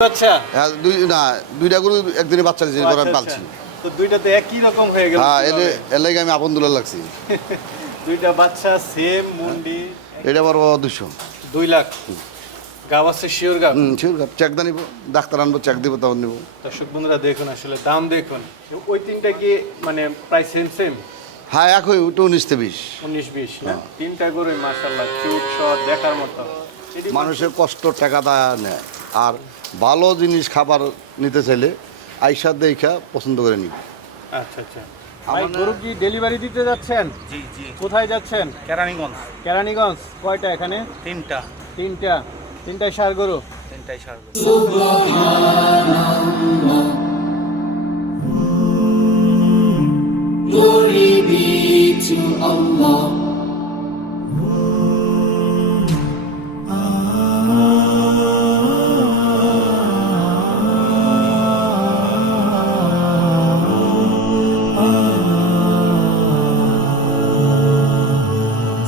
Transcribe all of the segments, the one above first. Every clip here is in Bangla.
আচ্ছা। হ্যাঁ, দুই না দুইটা গরু একদিনে বাচ্চা দিয়েছে এবার আমি আচ্ছা, পালছি। আচ্ছা। তো দুইটাতে একই রকম হয়ে গেল হ্যাঁ এলে কীভাবে? এর লাগে আমি লাগছি। দুইটা বাচ্চা সেম মুন্ডি এটা বড় দুশো দুই লাখ। গাব আছে শিওর গাব? শিওর চেক দা নিবো ডাক্তার আনব চেক দিব তখন নিবো। দর্শক বন্ধুরা দেখুন আসলে দাম দেখুন। ওই তিনটা কি মানে প্রায় সেম সেম হ্যাঁ এক হয়ে উনিশতে বিশ। উনিশ বিশ হ্যাঁ। তিনটা করে মাসাল্লাহ দেখার মতো। মানুষের কষ্ট টাকা দেয় নেয় আর ভালো জিনিস খাবার নিতে চাইলে আইসার দেখা পছন্দ করে নিবে। আচ্ছা আচ্ছা। ভাই গরু কি ডেলিভারি দিতে যাচ্ছেন? জি জি। কোথায় যাচ্ছেন? কেরানীগঞ্জ। কেরানীগঞ্জ। কয়টা এখানে? তিনটা। তিনটা। তিনটায় সার গরু? তিনটাই সার Glory be to Allah.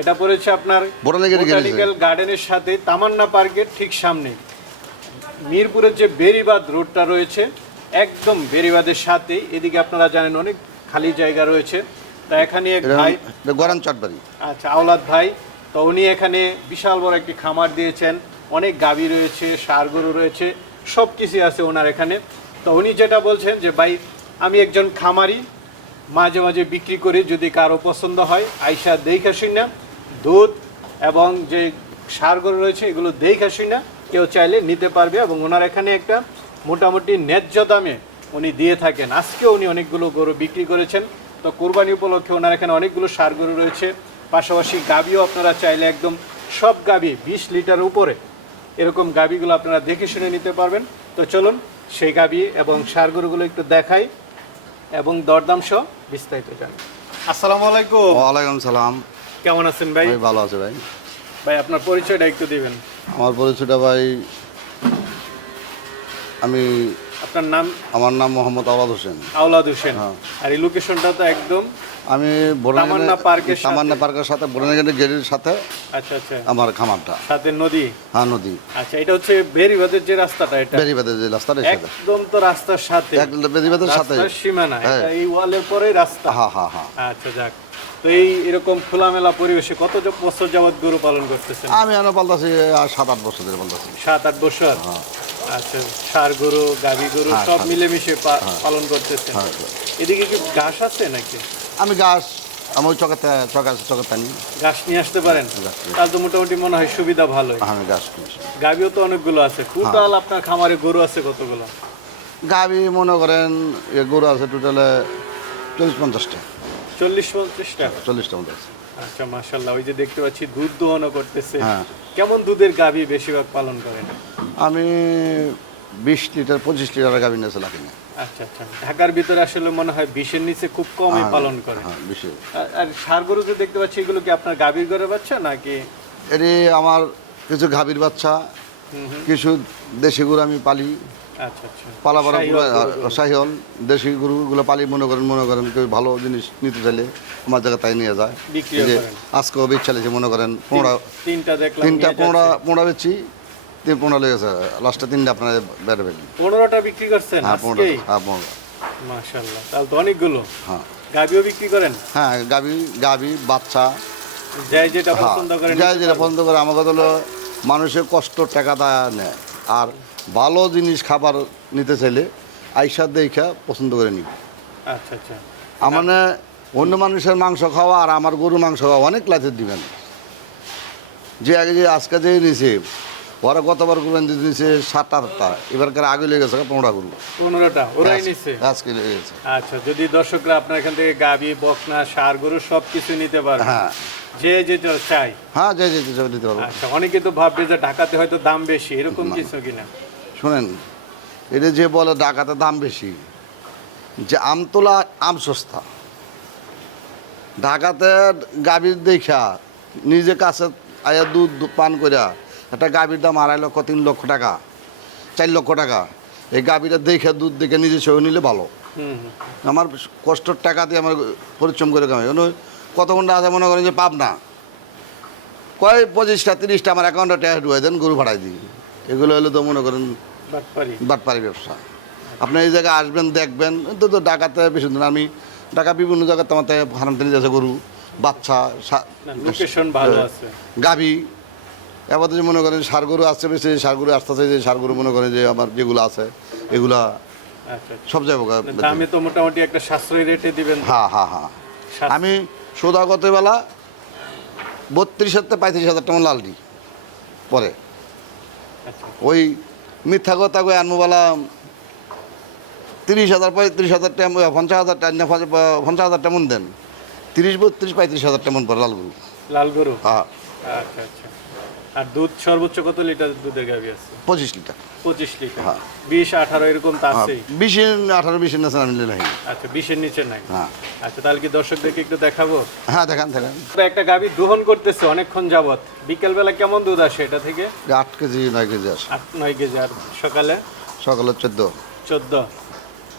এটা পড়েছে আপনার বোটানিক্যাল গার্ডেনের সাথে তামান্না পার্কের ঠিক সামনে। মিরপুরের যে বেরিবাদ রোডটা রয়েছে একদম বেরিবাদের সাথে এদিকে আপনারা জানেন অনেক খালি জায়গা রয়েছে। তা এখানে এক ভাই গরান চাটবাড়ি। আচ্ছা আওলাদ ভাই। তো উনি এখানে বিশাল বড় একটি খামার দিয়েছেন। অনেক গাভী রয়েছে সার গরু রয়েছে সব কিছুই আছে ওনার এখানে। তো উনি যেটা বলছেন যে ভাই আমি একজন খামারি মাঝে মাঝে বিক্রি করি যদি কারও পছন্দ হয়, আইসা দেখে না দুধ এবং যে সার গরু রয়েছে এগুলো দেখে না কেউ চাইলে নিতে পারবে এবং ওনার এখানে একটা মোটামুটি ন্যায্য দামে উনি দিয়ে থাকেন। আজকে উনি অনেকগুলো গরু বিক্রি করেছেন। তো কোরবানি উপলক্ষে ওনার এখানে অনেকগুলো সার গরু রয়েছে। পাশাপাশি গাবিও আপনারা চাইলে একদম সব গাবি বিশ লিটার উপরে এরকম গাবিগুলো আপনারা দেখে শুনে নিতে পারবেন। তো চলুন সেই গাবি এবং সার গরুগুলো একটু দেখাই। এবং দরদাম সহ বিস্তারিত জানি আসসালামু আলাইকুম। ওয়ালাইকুম সালাম। কেমন আছেন ভাই? ভাই ভালো আছে ভাই। ভাই আপনার পরিচয়টা একটু দিবেন। আমার পরিচয়টা ভাই আমি আপনার নাম? আমার নাম মোহাম্মদ আওলাদ হোসেন। আওলাদ হোসেন। হ্যাঁ। আর এই লোকেশনটা তো একদম আমি তামান্না পার্কের। তামান্না পার্কের সাথে বোরানিগেটের গেটের সাথে আচ্ছা আচ্ছা। আমার খামারটা। সাথে নদী? হ্যাঁ নদী। আচ্ছা এটা হচ্ছে বেরিবাদের যে রাস্তাটা এটা? বেরিবাদের যে রাস্তাটা সাথে একদম তো রাস্তার সাথে। এক বেরিবাদের সাথে সীমানা হ্যাঁ। এই ওয়ালের পরে রাস্তা। হ্যাঁ হ্যাঁ হ্যাঁ। আচ্ছা যাক। তো এই এরকম খোলামেলা পরিবেশে কত বছর যাবত গরু পালন করতেছেন? আমি এনে পাল্টাছি সাত আট বছর ধরে পাল্টাছি সাত আট বছর? আচ্ছা সার গরু গাভী গরু হ্যাঁ, সব মিলেমিশে পালন করতেছেন। হ্যাঁ। এদিকে কি ঘাস আছে নাকি? আমি গাছ আমি ওই চকাতে চকা চকাতে আনি। ঘাস নিয়ে আসতে পারেন? তাহলে তো মোটামুটি মনে হয় সুবিধা ভালোই। আমি গাছ কিনছি। গাভীও তো অনেকগুলো আছে। হ্যাঁ। টোটাল আপনার খামারে গরু আছে কতগুলো? গাবি মনে করেন এ গরু আছে টোটালে চল্লিশ পঞ্চাশটা চল্লিশ পঞ্চাশটা চল্লিশটা মতো আছে। আচ্ছা মাশাল্লাহ ওই যে দেখতে পাচ্ছি দুধ দোহনও করতেছে। হ্যাঁ। কেমন দুধের গাভী বেশিরভাগ পালন করেন? আমি বিশ লিটার পঁচিশ লিটার গাবি নিয়েছে লাগে না আচ্ছা আচ্ছা। ঢাকার ভিতরে আসলে মনে হয় বিশের নিচে খুব কমই পালন করে। হ্যাঁ বিশে আর- সার গরু যে দেখতে পাচ্ছি এগুলো কি আপনার গাভীর ঘরে বাচ্চা নাকি? এটি আমার কিছু গাভীর বাচ্চা কিছু দেশি গরু আমি পালি। আচ্ছা আচ্ছা। পালা পালা সাহিওল দেশি গরুগুলো পালি মনে করেন মনে করেন কেউ ভালো জিনিস নিতে চাইলে আমার জায়গায় তাই নিয়ে যায়। আজকেও বেচ চালিয়েছে মনে করেন পনেরো তিনটা নিয়ে পনেরো যাচ্ছে। পনেরো বেচছি তিন পনেরো লেগেছে। লাস্টে তিনটা আপনার বেড়ে বেড়ে পনেরোটা বিক্রি করছেন হ্যাঁ পনেরো হ্যাঁ পনেরো মাশাল্লাহ তাহলে তো অনেকগুলো। হ্যাঁ। গাভীও বিক্রি করেন? হ্যাঁ গাবি গাবি বাচ্চা। যাই যেটা হ্যাঁ পছন্দ করেন যাই যেটা পছন্দ করে আমাকে হলো মানুষের কষ্ট টাকা দেয় নেয়। আর ভালো জিনিস খাবার নিতে চাইলে আইসা দেখা পছন্দ করে নিবে। আচ্ছা আচ্ছা। আমার না অন্য মানুষের মাংস খাওয়া আর আমার গরু মাংস খাওয়া অনেক লাইতের দিবেন যে আগে যে আজকে যে নিছে ওরা গতবার করবেন যে নিছে সাতটা আটটা। এবারকার আগে লেগে গেছে পনেরো গরু পনেরোটা ওরাই নিচ্ছে আজকে লেগে গেছে। আচ্ছা যদি দর্শকরা আপনার এখান থেকে গাভী বকনা সার গরু সব কিছু নিতে পারে হ্যাঁ। যে যে চাই। হ্যাঁ যাই যাই যাই দিতে পারব। আচ্ছা অনেকে তো ভাববে যে ঢাকাতে হয়তো দাম বেশি এরকম কিছু কিনা? শোনেন এটা যে বলে ডাকাতে দাম বেশি যে আমতলা আম সস্তা। ঢাকাতে গাভীর দেখা নিজে কাছে আয়া দুধ পান করিয়া একটা গাভীর দাম আড়াই লক্ষ তিন লক্ষ টাকা চার লক্ষ টাকা। এই গাভীটা দেখে দুধ দেখে নিজে সহ নিলে ভালো। আমার কষ্টর টাকা দিয়ে আমার পরিশ্রম করে কামাই। কত ঘণ্টা আছে মনে করেন যে পাব না। কয় পঁচিশটা তিরিশটা আমার অ্যাকাউন্টে ট্যাক্স ঢুকাই দেন গরু ভাড়াই দিই। এগুলো হলো তো মনে করেন বাটপারি। ব্যবসা। আপনি এই জায়গায় আসবেন দেখবেন তো তো ঢাকাতে বেশি দিন আমি ঢাকা বিভিন্ন জায়গাতে আমার হারাম টেনে যাচ্ছে গরু বাচ্চা আছে। গাভি। এবার যে মনে করেন সার গরু আসছে বেশি সার গরু আসতেছে যে সার গরু মনে করেন যে আমার যেগুলো আছে এগুলা আচ্ছা আচ্ছা। সব জায়গায় দামে তো মোটামুটি একটা সাশ্রয়ী রেটে দিবেন। হ্যাঁ হ্যাঁ হ্যাঁ। আমি সৌদাগত বেলা বত্রিশ হাজার পঁয়ত্রিশ হাজার টাকা লাল দিই পরে। আচ্ছা। ওই মিথ্যা কথা কই আনব তিরিশ হাজার পঁয়ত্রিশ হাজার টাকা পঞ্চাশ হাজার টাকা পঞ্চাশ হাজার টাকা মন দেন। তিরিশ বত্রিশ পঁয়ত্রিশ হাজার টাকা মন পরে লালগুলো লাল গরু? হ্যাঁ। আচ্ছা আচ্ছা। আর দুধ সর্বোচ্চ কত লিটার দুধের গাভি আছে? পঁচিশ লিটার। পঁচিশ লিটার। হ্যাঁ। বিশ আঠারো এরকম তো হ্যাঁ বিশ আঠারো বিশ নেছেন আমি আচ্ছা বিশের নিচে নাই। হ্যাঁ। আচ্ছা তাহলে কি দর্শকদেরকে একটু দেখাবো? হ্যাঁ দেখান দেখান। একটা গাভি দোহন করতেছে অনেকক্ষণ যাবত বিকেল বেলা কেমন দুধ আসে এটা থেকে? আট কেজি নয় কেজি আসে। আট নয় কেজি আর সকালে? সকালে চোদ্দ। চোদ্দ।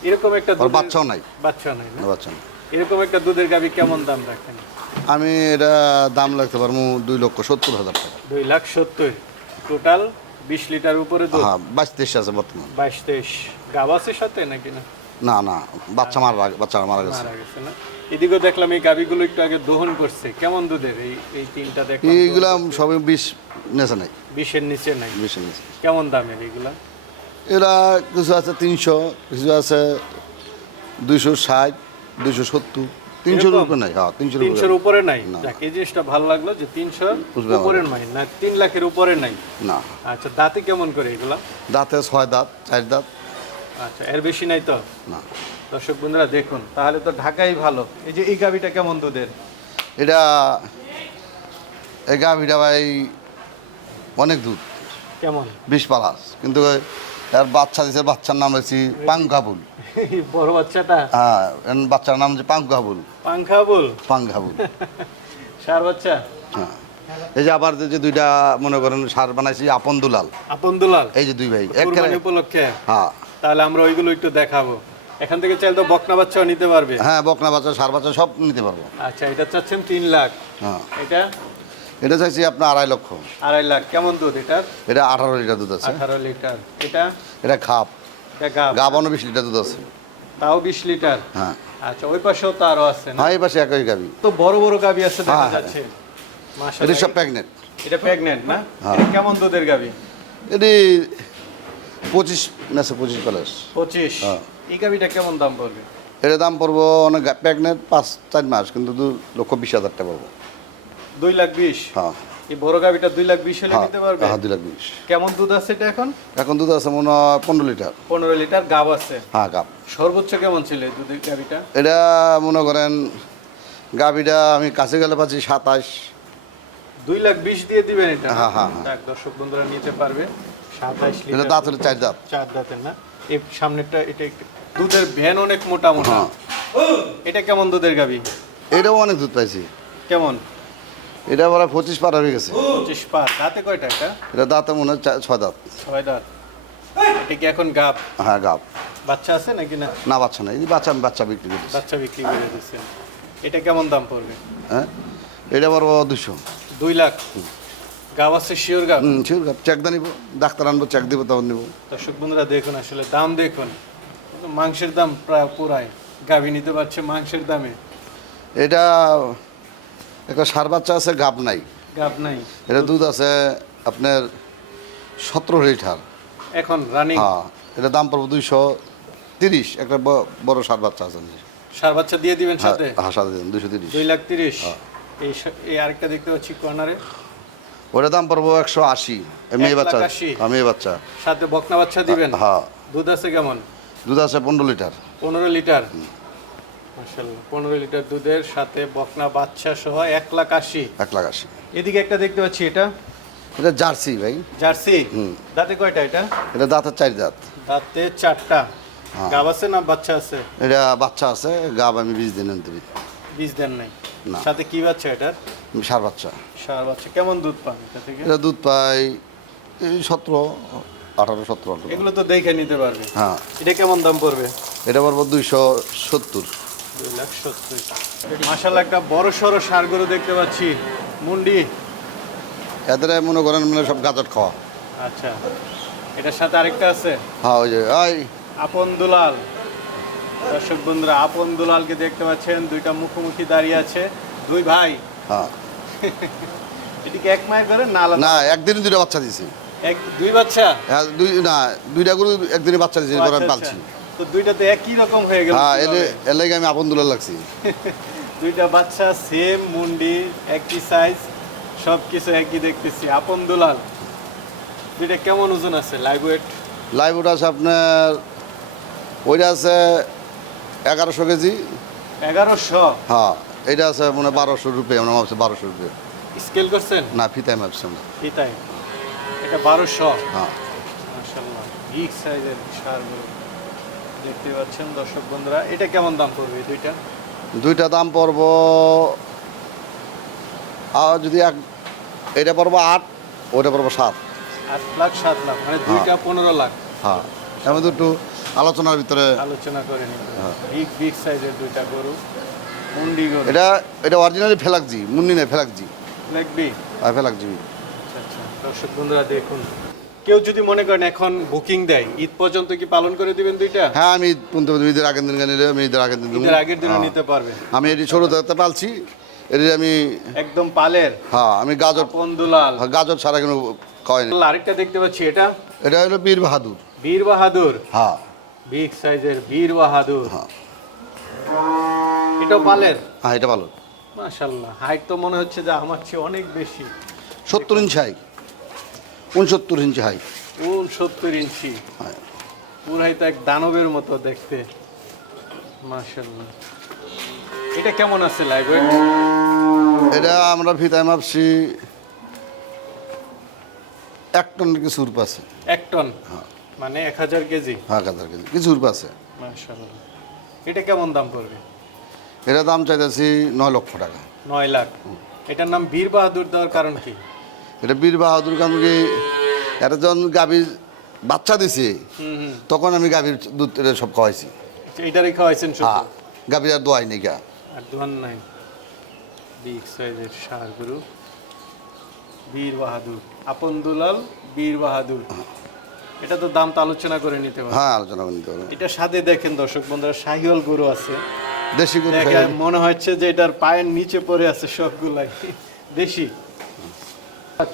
এরকম একটা বাচ্চাও নাই। বাচ্চা নাই বাচ্চা নাই। এরকম একটা দুধের গাভি কেমন দাম রাখেন? আমি এটা দাম লাগতে পারব দুই লক্ষ সত্তর হাজার টাকা। দুই লাখ সত্তর। টোটাল বিশ লিটার উপরে দুধ? হ্যাঁ বাইশ তেইশ আছে বর্তমান। বাইশ তেইশ। গাব আছে সাথে নাকি না? না না বাচ্চা মারা বাচ্চা মারা গেছে। মারা গেছে না? এদিকেও দেখলাম এই গাভিগুলো একটু আগে দহন করছে। কেমন দুধের এই এই তিনটা দেখলাম এইগুলা সবই বিষ নেছে নাই। বিশের নিচে নাই? বিশের নিচে। কেমন দামের এইগুলা? এরা কিছু আছে তিনশো কিছু আছে দুইশো ষাট দুইশো সত্তর। তিনশোর? উপরে নাই হ্যাঁ তিনশোর তিনশোর উপরে নাই? না। যাক এই জিনিসটা ভালো লাগল যে তিনশোর উপরে নাই না তিন লাখের উপরে নাই? না। আচ্ছা দাঁতে কেমন করে এগুলা? দাঁতে ছয় দাঁত চার দাঁত। আচ্ছা এর বেশি নাই তো? না। দর্শক বন্ধুরা দেখুন তাহলে তো ঢাকাই ভালো। এই যে এই গাভিটা কেমন দুধের? এটা এই গাভিটা ভাই অনেক দুধ। কেমন? বিষ পালাস। কিন্তু এর বাচ্চা দিছে বাচ্চার নাম হয়েছি পাঙ্কাবুল এই বড় বাচ্চাটা? হ্যাঁ বাচ্চার নাম হচ্ছে পাঙ্কাবুল পাংখা বল পাঙ্কাবুল সার বাচ্চা? হ্যাঁ। এই যে আবার যে দুইটা মনে করেন সার বানাইছি আপন দুলাল। আপন দুলাল? এই যে দুই ভাই কুরবানি উপলক্ষে? হ্যাঁ। তাহলে আমরা ওইগুলো একটু দেখাবো। এখান থেকে চাইলে তো বকনা বাচ্চাও নিতে পারবে। হ্যাঁ বকনা বাচ্চা সার বাচ্চা সব নিতে পারব। আচ্ছা এটা চাচ্ছেন তিন লাখ। হ্যাঁ। এটা? এটা চাইছি আপনার আড়াই লক্ষ। আড়াই লাখ। কেমন দুধ এটার? এটা আঠারো লিটার দুধ আছে। আঠারো লিটার। এটা? এটা খাপ। এটা গাবানো বিশ লিটার দুধ আছে। তাও বিশ লিটার? হ্যাঁ। আচ্ছা ওই পাশেও তো আরও আছে না? হ্যাঁ এই পাশে একই গাবি। তো বড় বড় গাবি আছে দেখা হ্যাঁ, যাচ্ছে। এটা মাশাআল্লাহ। সব প্যাগনেট এটা প্রেগন্যান্ট না? হ্যাঁ। কেমন দুধের গাবি? এটি পঁচিশ মেসে পঁচিশ প্যালেস পঁচিশ? হ্যাঁ। এই গাবিটা কেমন দাম পড়বে? এটার দাম পড়ব অনেক প্যাগনেট পাঁচ চার মাস কিন্তু দু লক্ষ বিশ হাজার টাকা পড়ব। দুই লাখ বিশ? হ্যাঁ। এই বড় গাবিটা দুই লাখ বিশ হলে হ্যাঁ নিতে পারবে? হ্যাঁ দুই লাখ বিশ। কেমন দুধ আছে এটা এখন? এখন দুধ আছে মনে হয় পনেরো লিটার। পনেরো লিটার গাব আছে। হ্যাঁ কাপ সর্বোচ্চ কেমন ছিল এই দুধের গাবিটা এটা মনে করেন গাভিটা আমি কাছে গেলে পাচ্ছি সাতাশ। দুই লাখ বিশ দিয়ে দিবেন এটা? হ্যাঁ, হ্যাঁ, হ্যাঁ। দর্শক বন্ধুরা নিতে পারবে। সাতাইশ এটা লিটার দাঁত হলে চার দাঁত। চার দাঁতের না? এই সামনেরটা এটা দুধের ভ্যান অনেক মোটা মোটা হ্যাঁ। এটা কেমন দুধের গাবি এটাও অনেক দুধ পাইছি। কেমন? এটা বলা পঁচিশ পার হয়ে গেছে। পঁচিশ পা দাঁতে কয়টা এটা? এটা দাঁতে মনে হয় ছয় দাঁত। ছয় দাঁত। এটা কি এখন গাব? হ্যাঁ গাপ বাচ্চা আছে নাকি না? না বাচ্চা না এই বাচ্চা আমি বাচ্চা বিক্রি করছি বাচ্চা বিক্রি করে দিচ্ছেন এটা কেমন দাম পড়বে? হ্যাঁ? এটা বড় দুশো দুই লাখ? গাব আছে শিওর গাব? হুম শিওর গাপ চেক দিয়ে নিবো। ডাক্তার আনব চেক দিব তখন নিবো। দর্শক বন্ধুরা দেখুন আসলে দাম দেখুন। মাংসের দাম প্রায় পুরাই। গাভি নিতে পারছে মাংসের দামে। এটা একটা সার বাচ্চা আছে গাব নাই। গাব নাই। এটা দুধ আছে আপনার সতেরো লিটার। এখন রানিং হ্যাঁ এটা দাম পড়ব দুইশো তিরিশ। একটা বড় সার বাচ্চা আছে। সার বাচ্চা দিয়ে দিবেন হ্যাঁ সাথে? হ্যাঁ সাথে দুইশো তিরিশ। দুই লাখ তিরিশ। এই এই আরেকটা দেখতে পাচ্ছি কর্নারে। ওটার দাম পড়ব একশো আশি। মেয়ে বাচ্চা? হ্যাঁ, মেয়ে বাচ্চা। সাথে বকনা বাচ্চা দিবেন? হ্যাঁ। দুধ আছে কেমন? দুধ আছে পনেরো লিটার। পনেরো লিটার। পনেরো লিটার দুধের সাথে বকনা বাচ্চা সহ এক লাখ আশি। এক লাখ আশি। এদিকে একটা দেখতে পাচ্ছি এটা। এটা জার্সি ভাই। জার্সি? হুম। দাঁতে কয়টা এটা? এটা দাঁতের চার দাঁত। দাঁতে চারটা। হ্যাঁ। গাব আছে না বাচ্চা আছে? এটা বাচ্চা আছে গাব আমি বিশ দিন আনতে বীজ দেন নাই? সাথে কি বাচ্চা এটার? সার বাচ্চা। সার বাচ্চা। কেমন দুধ পান এটা থেকে? এটা দুধ পাই সতেরো আঠারো সতেরো এগুলো তো দেখে নিতে পারবে। হ্যাঁ। এটা কেমন দাম পড়বে? এটা পারব দুইশো সত্তর। দুই লাখ সত্তর মাসাল্লাহ একটা বড় সড়ো সার গরু দেখতে পাচ্ছি। মুন্ডি। এদের মনে করেন মানে সব গাজর খাওয়া। আচ্ছা। এটার সাথে আরেকটা আছে? হ্যাঁ ওই যে ওই আপন দুলাল। দর্শক বন্ধুরা আপন দুলালকে দেখতে পাচ্ছেন দুইটা মুখোমুখি দাঁড়িয়ে আছে। দুই ভাই। হ্যাঁ। এটিকে এক মায়ের করে না না একদিনে দুইটা বাচ্চা দিছি এক দুই বাচ্চা? হ্যাঁ দুই না দুইটা গরু একদিনে বাচ্চা এবার আমি আচ্ছা, পালছি। আচ্ছা। তো দুইটা তো একই রকম হয়ে গেল হ্যাঁ? এর লাগে আমি আপন দুলার লাগছি। দুইটা বাচ্চা সেম মুন্ডি একই সাইজ সব কিছু একই দেখতেছি। আপন দুলাল দুইটা কেমন ওজন আছে? লাইভ ওয়েট লাইভ ওটা আছে আপনার ওইটা আছে এগারোশো কেজি। এগারোশো? হ্যাঁ এটা আছে মনে বারোশো রুপে আমরা ভাবছি বারোশো রুপে। স্কেল করছেন? না ফিতাই মাপছি আমরা কি এটা বারোশো? হ্যাঁ। মাশাল্লাহ বিগ সাইজের সারগুলো। দেখতে পাচ্ছেন দর্শক বন্ধুরা এটা কেমন দাম পড়বে দুইটা? দুইটা দাম পড়ব আর যদি এক এটা পড়ব আট ওইটা পড়ব সাত। আট লাখ সাত লাখ মানে দুইটা পনেরো লাখ। হ্যাঁ একটু আলোচনার ভিতরে আলোচনা করে হ্যাঁ। বিগ বিগ সাইজের দুইটা গরু মুন্ডি গরু। এটা এটা অরিজিনালি ফেলাকজি মুন্নি নেই ফেলাকজি ফেলাকজি আচ্ছা আচ্ছা দর্শক বন্ধুরা দেখুন। কেউ যদি মনে করেন এখন বুকিং দেয় ঈদ পর্যন্ত কি পালন করে দিবেন দুইটা? হ্যাঁ আমি ঈদের আগের দিন নিলে আমি ঈদের আগের দিন ঈদের আগের দিনে হ্যাঁ। নিতে পারবেন। আমি এটি ছোটো থাকতে পালছি এটি আমি একদম পালের। হ্যাঁ আমি গাজর আপন দুলাল। গাজর ছাড়া কোনো খাওয়াই না। আরেকটা দেখতে পাচ্ছি এটা? এটা হলো বীর বাহাদুর। বীর বাহাদুর? হ্যাঁ। বিগ সাইজের বীর বাহাদুর। হ্যাঁ। এটাও পালের? হ্যাঁ এটা ভালো মাশাল্লাহ হাইট তো মনে হচ্ছে যে আমার চেয়ে অনেক বেশি। সত্তর ইঞ্চি হাই উনসত্তর ইঞ্চি হাই। সত্তর ইঞ্চি। হ্যাঁ। পুরাই তো এক দানবের মতো দেখতে। মাশাল্লাহ এটা কেমন আছে লাইভ এটা আমরা ফিতায় মাপছি এক টন কিছু রূপ আছে। এক টন? হ্যাঁ। মানে এক হাজার কেজি? এক হাজার কেজি কিছু রূপ আছে। মাশাল্লাহ এটা কেমন দাম পড়বে? এটা দাম চাইতেছি নয় লক্ষ টাকা। নয় লাখ। এটার নাম বীর বাহাদুর দেওয়ার কারণ কি? এটা বীর বাহাদুর কামকে এটা যখন গাভীর বাচ্চা দিছে তখন আমি গাভীর দুধ এটা সব খাওয়াইছি। আচ্ছা, এটারই খাওয়াইছেন হ্যাঁ গাভীর আর দোয়াই নেই গা। আর দোয়ান নাই। বিগ সাইজের সার গরু। বীর বাহাদুর। আপন দুলাল বীর বাহাদুর। এটা তো দাম তো আলোচনা করে নিতে পারে হ্যাঁ আলোচনা করে নিতে পারব এটা সাথে দেখেন দর্শক বন্ধুরা শাহিওয়াল গরু আছে। দেশি গরু মনে হচ্ছে যে এটার পায়ের নিচে পড়ে আছে সবগুলাই। দেশি।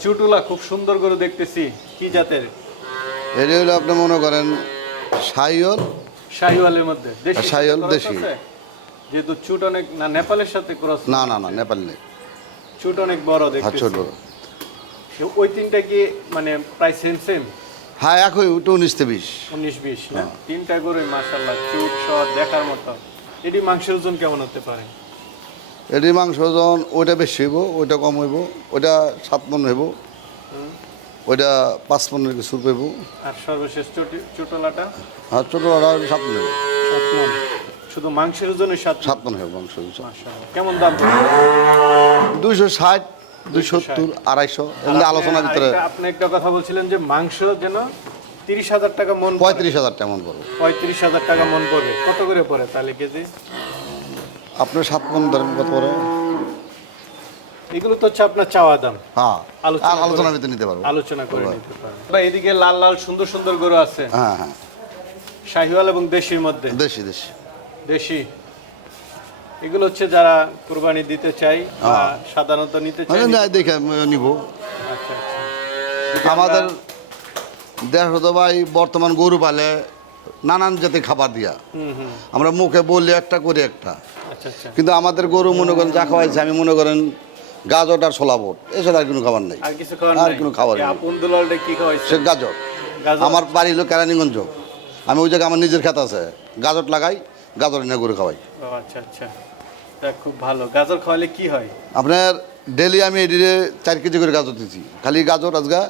চুটুলা খুব সুন্দর গরু দেখতেছি কি জাতের? এটা হলো আপনি মনে করেন সাইয়ল শাহিওয়ালের মধ্যে। দেশি শাহিওয়াল দেশি। যেহেতু চুট অনেক না নেপালের সাথে ক্রস না না না নেপাল নেই। চুট অনেক বড় হ্যাঁ দেখতেছি। ছোট। ওই তিনটা কি মানে প্রায় সেম সেম হ্যাঁ একই ওটা উনিশতে বিশ। উনিশ বিশ হ্যাঁ। তিনটা করে মাসাল্লাহ চুট সহ দেখার মতো। এটি মাংসের ওজন কেমন হতে পারে? এটি মাংস ওজন ওইটা বেশি হইব ওইটা কম হইব ওইটা সাত মন হইব ওইটা পাঁচ মনের কিছু হইব। আর সর্বশেষ চটি চুটলাটা? আর সাত মন। শুধু মাংসের ওজনে সাত সাত মন হইব মাংস। কেমন দাম? দুইশো ষাট দুইশো সত্তর আড়াইশো এমনি আলোচনার ভিতরে। আপনি একটা কথা বলছিলেন যে মাংস যেন তিরিশ হাজার টাকা মন পঁয়ত্রিশ হাজার তেমন পড়বে। পঁয়ত্রিশ হাজার টাকা মন পড়বে। কত করে পড়ে তাহলে কেজি? আপনার সাত মন ধরেন কত পড়ে এগুলো তো হচ্ছে আপনার চাওয়া দাম। হ্যাঁ আলোচনা আলোচনার ভিতরে নিতে পারব। আলোচনা করে নিতে পারেন বা এদিকে লাল লাল সুন্দর সুন্দর গরু আছে। হ্যাঁ হ্যাঁ। শাহিওয়াল এবং দেশির মধ্যে। দেশি দেশি। দেশি। এগুলো হচ্ছে যারা কুরবানি দিতে চাই হ্যাঁ। সাধারণত নিতে চাই মানে না দেখে নিব। আচ্ছা আচ্ছা। আমাদের দেশ তো ভাই বর্তমান গরু পালে নানান জাতের খাবার দিয়া। আমরা মুখে বললে একটা করি একটা। আচ্ছা আচ্ছা। কিন্তু আমাদের গরু মনে করেন যা খাওয়াইছে আমি মনে করেন গাজর আর ছোলা বোট এছাড়া আর কোনো খাবার নেই। আর? কোনো খাবার নেই। সে গাজর? আমার বাড়ি হলো কেরানীগঞ্জ আমি ওই জায়গায় আমার নিজের খেত আছে। গাজর লাগাই গাজর এনে গরু খাওয়াই। আচ্ছা আচ্ছা। খুব ভালো। গাজর খাওয়ালে কি হয়? আপনার ডেলি আমি এদিকে চার কেজি করে গাজর দিচ্ছি খালি গাজর আজগা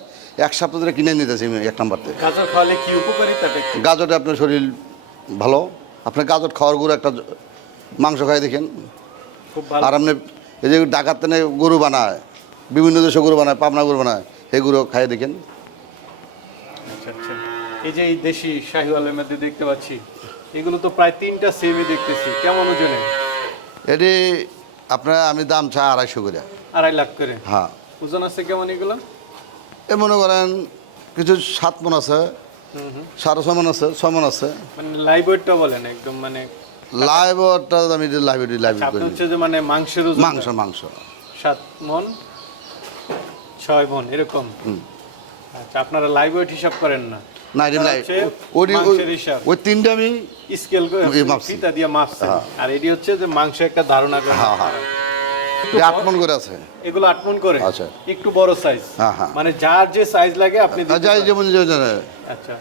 এক সপ্তাহ ধরে কিনে নিতেছি আমি এক নাম্বারতে। গাজর খাওয়ালে কি উপকারিতাটা কি গাজরটা আপনার শরীর ভালো। আপনি গাজর খাওয়ার গরু একটা মাংস খাই দেখেন। আর আপনি এই যে ডাকাত গরু বানায় বিভিন্ন দেশে গরু বানায় পাবনা গরু বানায় এই গরু খাই দেখেন। আচ্ছা আচ্ছা। এই যে এই দেশি শাহিওয়ালের মধ্যে দেখতে পাচ্ছি এগুলো তো প্রায় তিনটা সেমই দেখতেছি। কেমন ওজনে এটি আপনার আমি দাম চাই আড়াইশো করে। আড়াই লাখ করে। হ্যাঁ। ওজন আছে কেমন এগুলো এ মনে করেন কিছু সাত মন আছে সাড়ে ছয় মন আছে ছয় মন আছে। মানে লাইভ ওয়েটটা বলেন একদম মানে আমি লাইভ লাইভ আপনি করি। হচ্ছে যে মানে মাংসের মাংস মাংস। সাত মন ছয় মন এরকম। আচ্ছা আপনারা লাইভ ওয়েট হিসাব করেন না। না এটি লাইভ ওই ওই তিনটা আমি স্কেল করে এই মাপছি। ফিতা দিয়ে মাপছেন। আর এটি হচ্ছে যে মাংস একটা ধারণা করে। হ্যাঁ, হ্যাঁ। আট মন করে আছে। এগুলো আট মন করে। আচ্ছা। একটু বড় সাইজ হ্যাঁ, হ্যাঁ। মানে যার যে সাইজ লাগে আপনি যাই যেমন আচ্ছা।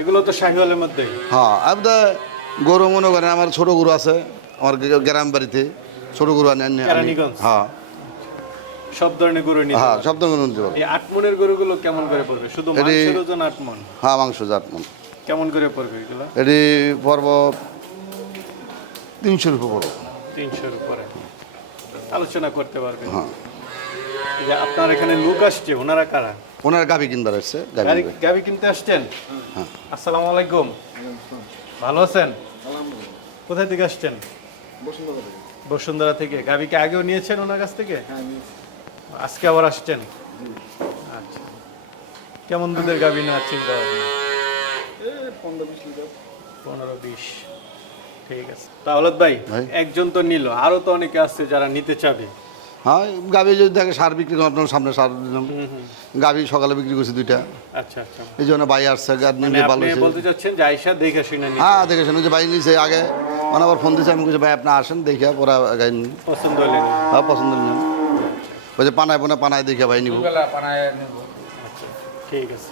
এগুলো তো শাহিওয়ালের মধ্যে হ্যাঁ আমি তো গরু মনে করেন আমার ছোট গরু আছে আমার গ্রাম বাড়িতে। ছোট গরু আনি? হ্যাঁ। সব ধরনের গরু নিতে হ্যাঁ পারেন। সব ধরনের নিতে পারব। এই আট মনের গরুগুলো কেমন করে পড়বে? শুধু মাংসের ওজন আট মন হ্যাঁ মাংস মন কেমন করে পড়বে এগুলো? এটি পর্ব তিনশো রুপে পড়ব তিনশোর উপরে। আলোচনা করতে পারবেন। হ্যাঁ। যে আপনার এখানে লোক আসছে ওনারা কারা? ওনার গাভি কিনবার আসছে গাড়ি গাবি কিনতে আসছেন? হ্যাঁ। আসসালামু আলাইকুম। ভালো আছেন? কোথায় থেকে আসছেন? বসুন্ধরা থেকে। গাবিকে আগেও নিয়েছেন ওনার কাছ থেকে? আজকে আবার আসছেন? আচ্ছা। কেমন দুধের গাবি না চিন্তা? পনেরো বিশ। ঠিক আছে। তাহলে ভাই ভাই। একজন তো নিল আরও তো অনেকে আছে যারা নিতে চাবে। হ্যাঁ গাভি যদি দেখে সার বিক্রি করেন আপনার সামনে সার দিলাম। গাভি সকালে বিক্রি করছি দুইটা। আচ্ছা আচ্ছা। এই জন্য ভাই আসছে মানে ভালো আপনি বলতে চাচ্ছেন যে আয়সা দেখে শুনে হ্যাঁ দেখেছেন ওই যে ভাই নিছে আগে। মানে আবার ফোন দিয়েছে আমি বলছি ভাই আপনি আসেন দেখে পরে গাড়ি নিন। পছন্দ হলে হ্যাঁ পছন্দ ওই যে পানায় পোনা পানায় দেখে ভাই নিব। ঠিক আছে।